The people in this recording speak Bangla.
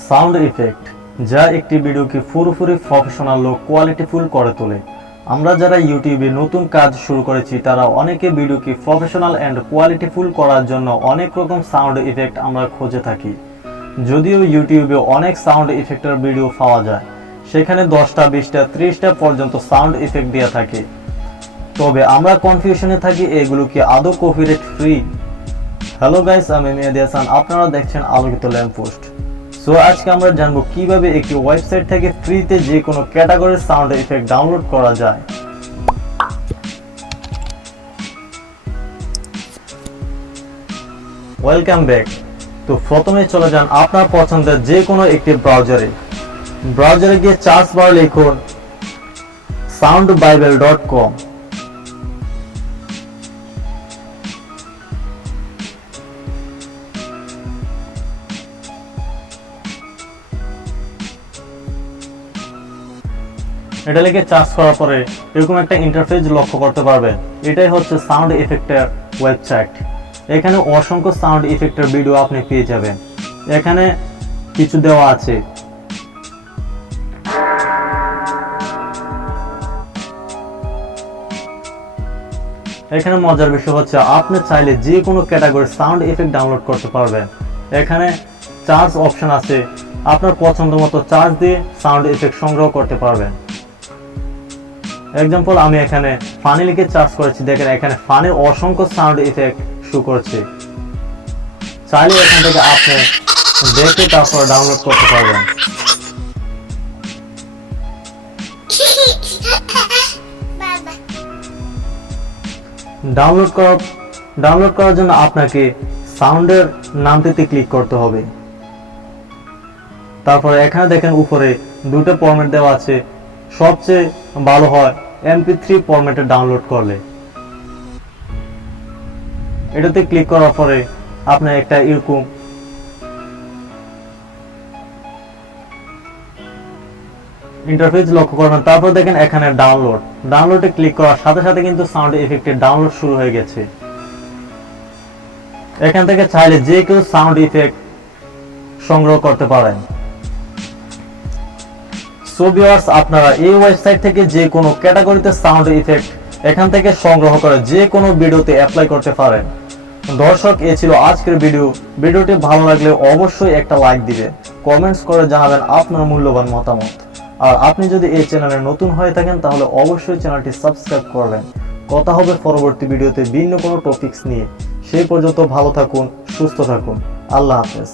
সাউন্ড ইফেক্ট, যা একটি ভিডিওকে পুরোপুরি প্রফেশনাল ও কোয়ালিটিফুল করে তোলে। আমরা যারা ইউটিউবে নতুন কাজ শুরু করেছি তারা অনেকে ভিডিওকে প্রফেশনাল অ্যান্ড কোয়ালিটিফুল করার জন্য অনেক রকম সাউন্ড ইফেক্ট আমরা খুঁজে থাকি। যদিও ইউটিউবে অনেক সাউন্ড ইফেক্টের ভিডিও পাওয়া যায়, সেখানে 10টা 20টা 30টা পর্যন্ত সাউন্ড ইফেক্ট দেওয়া থাকে। তবে আমরা কনফিউশনে থাকি এগুলো কি আদৌ কপিরাইট ফ্রি। হ্যালো গাইস, আমি মেহেদী হাসান, আপনারা দেখছেন আলোকিত ল্যাম্পপোস্ট। সো আজকে আমরা জানবো কিভাবে একটি ওয়েবসাইট থেকে ফ্রিতে যে কোনো ক্যাটাগরির সাউন্ড ইফেক্ট ডাউনলোড করা যায়। Welcome back. তো প্রথমে চলে যান আপনার পছন্দের যে কোনো একটি ব্রাউজারে গিয়ে সার্চ বারে লিখুন soundbible.com। এটা লিখে সার্চ করার পরে এরকম একটা ইন্টারফেস লক্ষ্য করতে পারবেন। এটাই হচ্ছে সাউন্ড ইফেক্টের ওয়েবসাইট। এখানে অসংখ্য সাউন্ড ইফেক্টের ভিডিও আপনি পেয়ে যাবেন। এখানে কিছু দেওয়া আছে। এখানে মজার বিষয় হচ্ছে আপনি চাইলে যে কোনো ক্যাটাগরির সাউন্ড ইফেক্ট ডাউনলোড করতে পারবেন। এখানে চার্জ অপশন আছে, আপনার পছন্দ মতো চার্জ দিয়ে সাউন্ড ইফেক্ট সংগ্রহ করতে পারবেন। এক্সাম্পল, আমি এখানে ফানি লিখে চার্জ করেছি, দেখেন এখানে ফানির অসংখ্য সাউন্ড ইফেক্ট শো করছে। চাইলে এখান থেকে আপনি দেখে তারপর ডাউনলোড করতে পারবেন। ডাউনলোড করার জন্য আপনাকে সাউন্ডের নামটিতে ক্লিক করতে হবে। তারপরে এখানে দেখেন উপরে দুটো ফরম্যাট দেওয়া আছে। সবচেয়ে ভালো হয় MP3 ফরম্যাটে ডাউনলোড করলে। এটাতে ক্লিক করার পরে আপনি একটা এরকম ইন্টারফেস লক্ষ্য করবেন। তারপর দেখেন এখানে ডাউনলোডে ক্লিক করার সাথে সাথে কিন্তু সাউন্ড ইফেক্টের ডাউনলোড শুরু হয়ে গেছে। এখান থেকে চাইলে যে কেউ সাউন্ড ইফেক্ট সংগ্রহ করতে পারেন। সো ভিউয়ার্স, আপনারা এই ওয়েবসাইট থেকে যে কোনো ক্যাটাগরিতে সাউন্ড ইফেক্ট এখান থেকে সংগ্রহ করে যে কোনো ভিডিওতে অ্যাপ্লাই করতে পারেন। দর্শক, এ ছিল আজকের ভিডিওটি ভালো লাগলে অবশ্যই একটা লাইক দিবেন, কমেন্টস করে জানাবেন আপনার মূল্যবান মতামত। আর আপনি যদি এই চ্যানেলে নতুন হয়ে থাকেন তাহলে অবশ্যই চ্যানেলটি সাবস্ক্রাইব করবেন। কথা হবে পরবর্তী ভিডিওতে ভিন্ন কোনো টপিকস নিয়ে। সেই পর্যন্ত ভালো থাকুন, সুস্থ থাকুন। আল্লাহ হাফেজ।